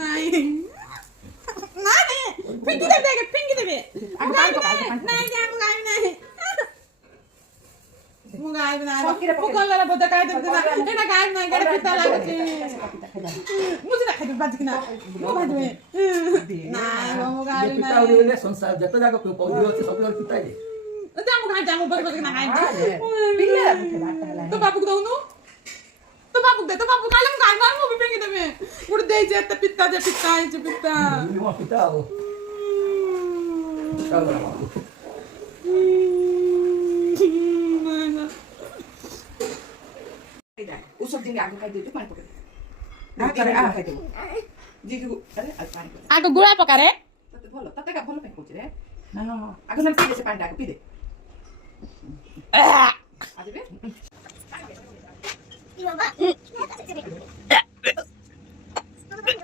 नहीं नहीं पिंकी दे देगा पिंकी दे मुगाई नहीं क्या मुगाई नहीं मुगाई बना मुगल वाला बोलता काय दे ना एना काय नहीं गड़े पिता लागे मुझे ना खाई बात किना मुगाई दे ना वो मुगाई नहीं पिता उड़ी ने संसार जत जाको पौड़ी होते सब लोग पिता है जामु बस बस किना खाई तो बाबू को दो तो बाबू दे तो बाबू कालम काय मार मु पिंकी दे में उड़ दे जे त पिता जे पिता है जे पिता वो पिता हो चलो उस सब दिन आगे खाई दे पानी पकड़ आ करे आ खाई दे जी को अरे आ पानी आगो गुड़ा पका रे तते भलो तते का भलो पे कोच रे ना आगे न पी दे से पानी डाको पी दे आ दे बे